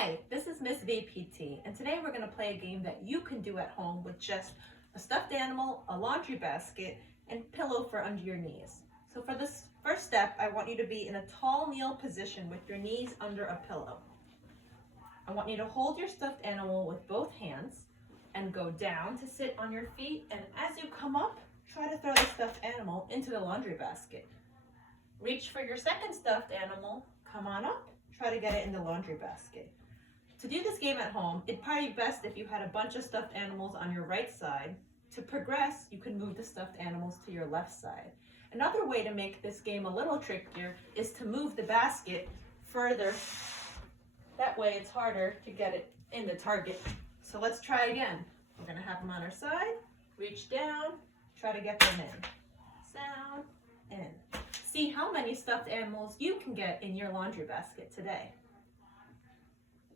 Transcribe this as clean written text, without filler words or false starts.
Hi, this is Miss VPT, and today we're going to play a game that you can do at home with just a stuffed animal, a laundry basket, and pillow for under your knees. So for this first step, I want you to be in a tall kneel position with your knees under a pillow. I want you to hold your stuffed animal with both hands and go down to sit on your feet, and as you come up, try to throw the stuffed animal into the laundry basket. Reach for your second stuffed animal, come on up, try to get it in the laundry basket. To do this game at home, it'd probably be best if you had a bunch of stuffed animals on your right side. To progress, you can move the stuffed animals to your left side. Another way to make this game a little trickier is to move the basket further. That way it's harder to get it in the target. So let's try again. We're going to have them on our side, reach down, try to get them in. Down, in. See how many stuffed animals you can get in your laundry basket today.